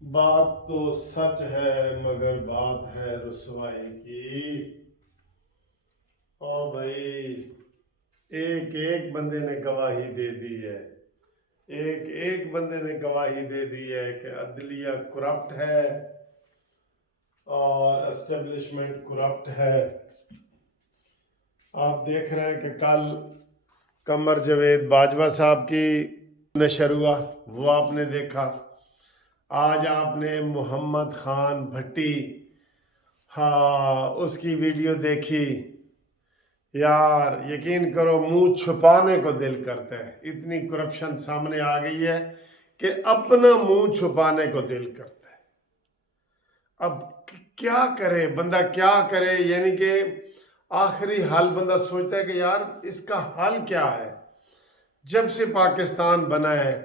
بات تو سچ ہے مگر بات ہے رسوائی کی۔ او بھائی، ایک ایک بندے نے گواہی دے دی ہے، ایک ایک بندے نے گواہی دے دی ہے کہ عدلیہ کرپٹ ہے اور اسٹیبلشمنٹ کرپٹ ہے۔ آپ دیکھ رہے ہیں کہ کل قمر جاوید باجوہ صاحب کی نشر ہوا، وہ آپ نے دیکھا۔ آج آپ نے محمد خان بھٹی، ہاں اس کی ویڈیو دیکھی۔ یار یقین کرو منہ چھپانے کو دل کرتا ہے، اتنی کرپشن سامنے آ گئی ہے کہ اپنا منہ چھپانے کو دل کرتا ہے۔ اب کیا کرے بندہ، کیا کرے؟ یعنی کہ آخری حل بندہ سوچتا ہے کہ یار اس کا حل کیا ہے۔ جب سے پاکستان بنا ہے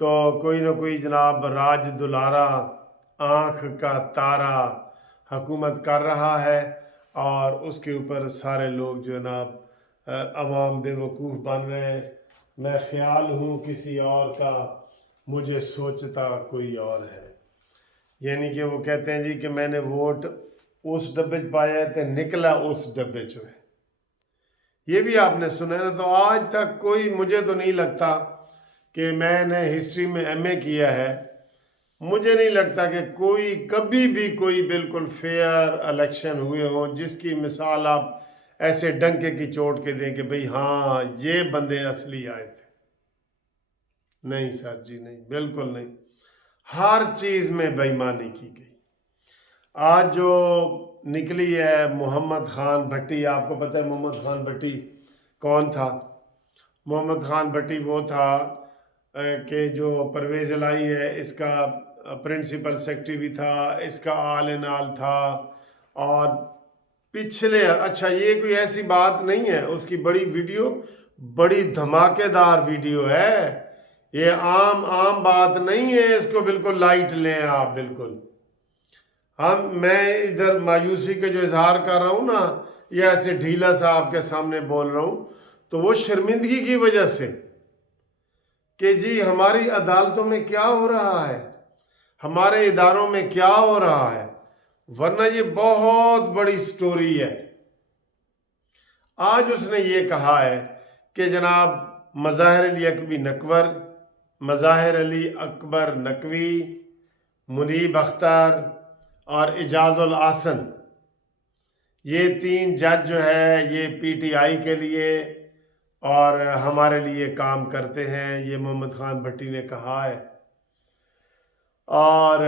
تو کوئی نہ کوئی جناب راج دلارا، آنکھ کا تارا حکومت کر رہا ہے، اور اس کے اوپر سارے لوگ جناب عوام بے وقوف بن رہے ہیں۔ میں خیال ہوں کسی اور کا، مجھے سوچتا کوئی اور ہے۔ یعنی کہ وہ کہتے ہیں جی کہ میں نے ووٹ اس ڈبے پایا ہے تو نکلا اس ڈبے چ ہے۔ یہ بھی آپ نے سنا ہے نا۔ تو آج تک کوئی، مجھے تو نہیں لگتا کہ میں نے ہسٹری میں ایم اے کیا ہے، مجھے نہیں لگتا کہ کوئی کبھی بھی کوئی بالکل فیئر الیکشن ہوئے ہوں جس کی مثال آپ ایسے ڈنکے کی چوٹ کے دیں کہ بھئی ہاں یہ بندے اصلی آئے تھے۔ نہیں سر جی، نہیں، بالکل نہیں۔ ہر چیز میں بے ایمانی کی گئی۔ آج جو نکلی ہے محمد خان بھٹی، آپ کو پتہ ہے محمد خان بھٹی کون تھا؟ محمد خان بھٹی وہ تھا کہ جو پرویز الہی ہے اس کا پرنسپل سیکرٹری بھی تھا، اس کا آل ان آل تھا۔ اور پچھلے، اچھا یہ کوئی ایسی بات نہیں ہے، اس کی بڑی ویڈیو، بڑی دھماکے دار ویڈیو ہے، یہ عام بات نہیں ہے، اس کو بالکل لائٹ لیں آپ بالکل۔ میں ادھر مایوسی کا جو اظہار کر رہا ہوں نا، یا ایسے ڈھیلا سا آپ کے سامنے بول رہا ہوں، تو وہ شرمندگی کی وجہ سے کہ جی ہماری عدالتوں میں کیا ہو رہا ہے، ہمارے اداروں میں کیا ہو رہا ہے، ورنہ یہ بہت بڑی سٹوری ہے۔ آج اس نے یہ کہا ہے کہ جناب مظاہر علی اکبر نقوی، منیب اختر اور اعجاز الاحسن، یہ 3 جج جو ہے یہ پی ٹی آئی کے لیے اور ہمارے لیے کام کرتے ہیں، یہ محمد خان بھٹی نے کہا ہے۔ اور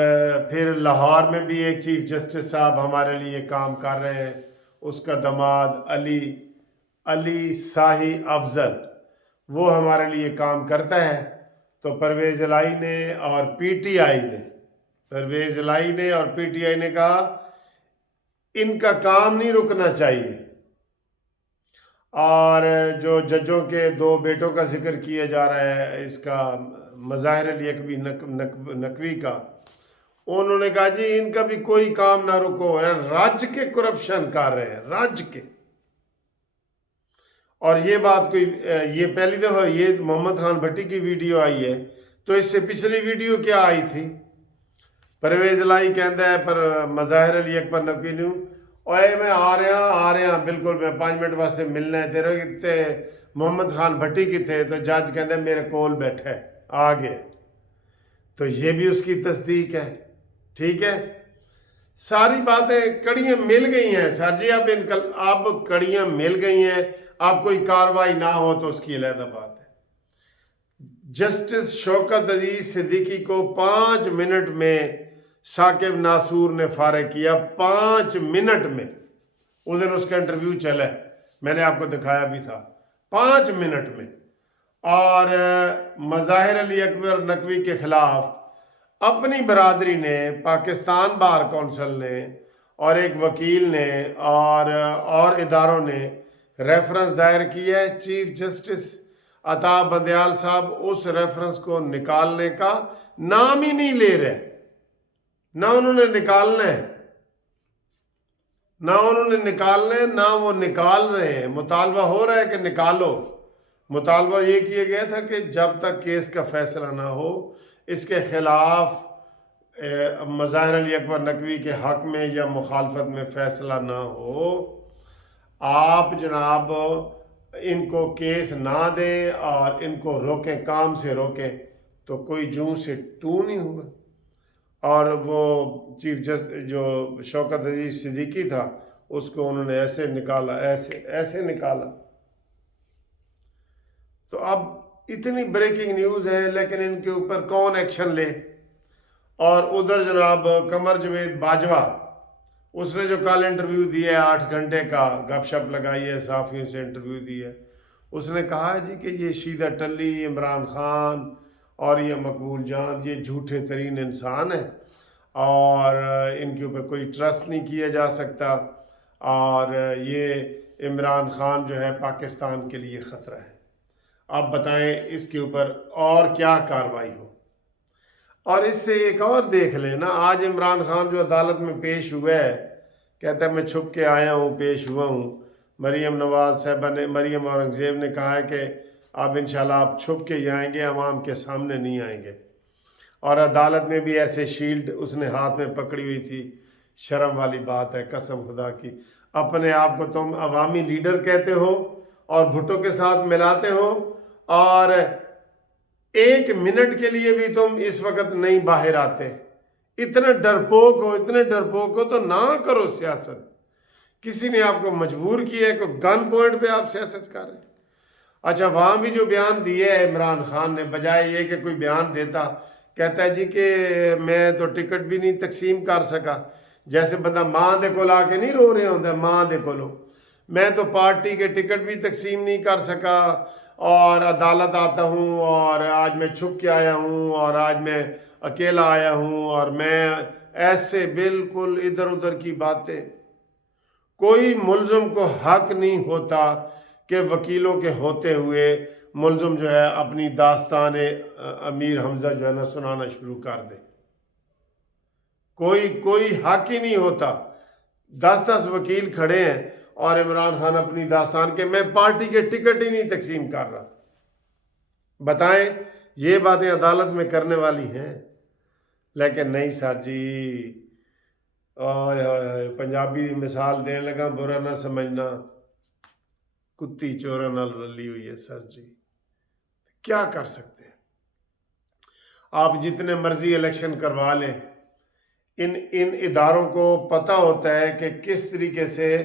پھر لاہور میں بھی ایک چیف جسٹس صاحب ہمارے لیے کام کر رہے ہیں، اس کا داماد علی صاحی افضل، وہ ہمارے لیے کام کرتا ہے۔ تو پرویز الہی نے اور پی ٹی آئی نے کہا ان کا کام نہیں رکنا چاہیے۔ اور جو ججوں کے 2 بیٹوں کا ذکر کیا جا رہا ہے، اس کا مظاہر علی نقوی کا، انہوں نے کہا جی ان کا بھی کوئی کام نہ رکو، رج کے کرپشن کر رہے ہیں، رج کے۔ اور یہ بات کوئی، یہ پہلی دفعہ یہ محمد خان بھٹی کی ویڈیو آئی ہے، تو اس سے پچھلی ویڈیو کیا آئی تھی؟ پرویز الہی کہندا ہے پر مظاہر علی اکبر نقوی نوں، اوے میں آ رہا ہاں بالکل، میں 5 منٹ واسطے ملنا ہے تیرے تے محمد خان بھٹی کی تھے، تو جج کہندا میرے کول بیٹھا ہے، آ گئے۔ تو یہ بھی اس کی تصدیق ہے، ٹھیک ہے۔ ساری باتیں کڑیاں مل گئی ہیں سر جی، اب کڑیاں مل گئی ہیں، اب کوئی کاروائی نہ ہو تو اس کی علیحدہ بات ہے۔ جسٹس شوکت عزیز صدیقی کو 5 منٹ میں ثاقب ناصور نے فارغ کیا، 5 منٹ میں۔ اس دن اس کا انٹرویو چلا ہے، میں نے آپ کو دکھایا بھی تھا، 5 منٹ میں۔ اور مظاہر علی اکبر نقوی کے خلاف اپنی برادری نے، پاکستان بار کونسل نے اور ایک وکیل نے اور اداروں نے ریفرنس دائر کیا ہے۔ چیف جسٹس عطا بندیال صاحب اس ریفرنس کو نکالنے کا نام ہی نہیں لے رہے، نہ انہوں نے نکالنا ہے، نہ وہ نکال رہے ہیں۔ مطالبہ ہو رہا ہے کہ نکالو۔ مطالبہ یہ کیا گیا تھا کہ جب تک کیس کا فیصلہ نہ ہو اس کے خلاف مظاہر علی اکبر نقوی کے حق میں یا مخالفت میں فیصلہ نہ ہو، آپ جناب ان کو کیس نہ دیں اور ان کو روکیں، کام سے روکیں، تو کوئی جوں سے ٹو نہیں ہوا۔ اور وہ چیف جسٹس جو شوکت عزیز صدیقی تھا، اس کو انہوں نے ایسے نکالا، ایسے نکالا۔ تو اب اتنی بریکنگ نیوز ہے، لیکن ان کے اوپر کون ایکشن لے؟ اور ادھر جناب قمر جاوید باجوہ، اس نے جو کل انٹرویو دیا ہے 8 گھنٹے کا، گپ شپ لگائی ہے، صحافیوں سے انٹرویو دیا ہے، اس نے کہا ہے جی کہ یہ شیدہ ٹلی، عمران خان اور یہ مقبول جان یہ جھوٹے ترین انسان ہیں، اور ان کے اوپر کوئی ٹرسٹ نہیں کیا جا سکتا، اور یہ عمران خان جو ہے پاکستان کے لیے خطرہ ہے۔ آپ بتائیں اس کے اوپر اور کیا کارروائی ہو؟ اور اس سے ایک اور دیکھ لیں نا، آج عمران خان جو عدالت میں پیش ہوا ہے، کہتا ہے میں چھپ کے آیا ہوں، پیش ہوا ہوں۔ مریم نواز صاحبہ نے، مریم اورنگزیب نے کہا ہے کہ اب انشاءاللہ آپ چھپ کے ہی آئیں گے، عوام کے سامنے نہیں آئیں گے۔ اور عدالت میں بھی ایسے شیلڈ اس نے ہاتھ میں پکڑی ہوئی تھی۔ شرم والی بات ہے، قسم خدا کی، اپنے آپ کو تم عوامی لیڈر کہتے ہو اور بھٹو کے ساتھ ملاتے ہو، اور 1 منٹ کے لیے بھی تم اس وقت نہیں باہر آتے۔ اتنے ڈرپوک ہو تو نہ کرو سیاست۔ کسی نے آپ کو مجبور کیا ہے کہ گن پوائنٹ پہ آپ سیاست کر رہے ہیں۔ اچھا، وہاں بھی جو بیان دیا ہے عمران خان نے، بجائے یہ کہ کوئی بیان دیتا، کہتا ہے جی کہ میں تو ٹکٹ بھی نہیں تقسیم کر سکا۔ جیسے بندہ ماں دے کول آ کے نہیں رو رہے ہوتا، ماں دے کولو میں تو پارٹی کے ٹکٹ بھی تقسیم نہیں کر سکا، اور عدالت آتا ہوں اور آج میں چھپ کے آیا ہوں، اور آج میں اکیلا آیا ہوں، اور میں ایسے بالکل ادھر ادھر کی باتیں۔ کوئی ملزم کو حق نہیں ہوتا کہ وکیلوں کے ہوتے ہوئے ملزم جو ہے اپنی داستان امیر حمزہ جو ہے نا سنانا شروع کر دے۔ کوئی حق ہی نہیں ہوتا۔ 10 وکیل کھڑے ہیں اور عمران خان اپنی داستان کہ میں پارٹی کے ٹکٹ ہی نہیں تقسیم کر رہا۔ بتائیں یہ باتیں عدالت میں کرنے والی ہیں؟ لیکن نہیں سر جی، پنجابی مثال دین لگا، برا نہ سمجھنا، کتی چورا نال رلی ہوئی ہے سر جی، کیا کر سکتے ہیں؟ آپ جتنے مرضی الیکشن کروا لیں، ان اداروں کو پتہ ہوتا ہے کہ کس طریقے سے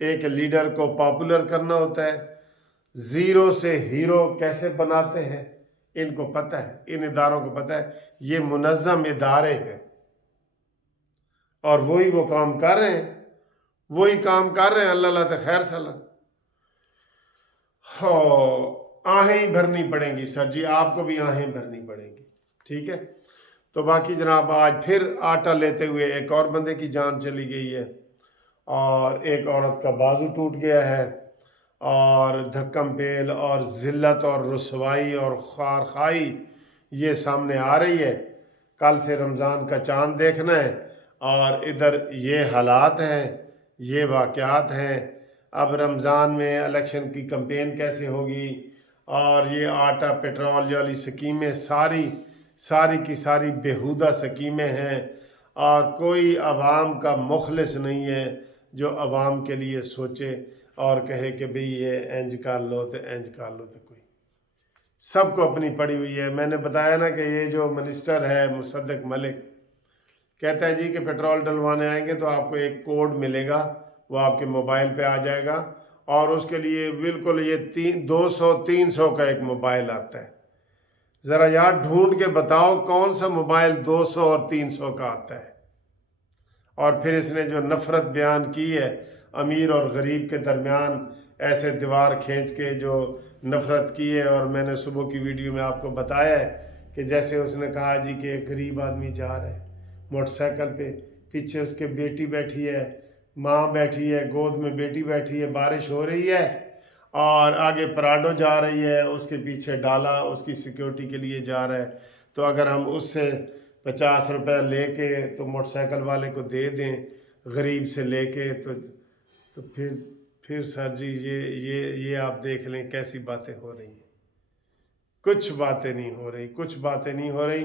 ایک لیڈر کو پاپولر کرنا ہوتا ہے، زیرو سے ہیرو کیسے بناتے ہیں، ان کو پتہ ہے، ان اداروں کو پتہ ہے۔ یہ منظم ادارے ہیں اور وہی وہ کام کر رہے ہیں، اللہ اللہ تو خیر سلام۔ آہیں ہی بھرنی پڑیں گی سر جی، آپ کو بھی آہیں بھرنی پڑیں گی، ٹھیک ہے؟ تو باقی جناب آج پھر آٹا لیتے ہوئے ایک اور بندے کی جان چلی گئی ہے، اور ایک عورت کا بازو ٹوٹ گیا ہے، اور دھکم پیل اور ذلت اور رسوائی اور خارخائی یہ سامنے آ رہی ہے۔ کل سے رمضان کا چاند دیکھنا ہے، اور ادھر یہ حالات ہیں، یہ واقعات ہیں۔ اب رمضان میں الیکشن کی کمپین کیسے ہوگی، اور یہ آٹا پیٹرول والی سکیمیں ساری کی ساری بیہودہ سکیمیں ہیں، اور کوئی عوام کا مخلص نہیں ہے جو عوام کے لیے سوچے اور کہے کہ بھئی یہ انج کر لو تو انج کر لو۔ تو کوئی سب کو اپنی پڑی ہوئی ہے۔ میں نے بتایا نا کہ یہ جو منسٹر ہے مصدق ملک، کہتا ہے جی کہ پیٹرول ڈلوانے آئیں گے تو آپ کو ایک کوڈ ملے گا، وہ آپ کے موبائل پہ آ جائے گا، اور اس کے لیے بالکل یہ 200-300 کا ایک موبائل آتا ہے۔ ذرا یار ڈھونڈ کے بتاؤ کون سا موبائل 200 اور 300 کا آتا ہے؟ اور پھر اس نے جو نفرت بیان کی ہے امیر اور غریب کے درمیان، ایسے دیوار کھینچ کے جو نفرت کی ہے، اور میں نے صبح کی ویڈیو میں آپ کو بتایا ہے کہ جیسے اس نے کہا جی کہ ایک غریب آدمی جا رہا ہے موٹر سائیکل پہ، پیچھے اس کے بیٹی بیٹھی ہے، ماں بیٹھی ہے، گود میں بیٹی بیٹھی ہے، بارش ہو رہی ہے، اور آگے پراڈو جا رہی ہے، اس کے پیچھے ڈالا اس کی سیکیورٹی کے لیے جا رہا ہے۔ تو اگر ہم اس سے 50 روپے لے کے تو موٹر سائیکل والے کو دے دیں، غریب سے لے کے، تو پھر سر جی یہ آپ دیکھ لیں کیسی باتیں ہو رہی ہیں۔ کچھ باتیں نہیں ہو رہی۔